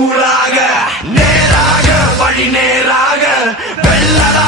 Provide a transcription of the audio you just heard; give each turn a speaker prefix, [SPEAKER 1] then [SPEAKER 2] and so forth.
[SPEAKER 1] கூலாக நேராக வழி நேராக வெள்ளடா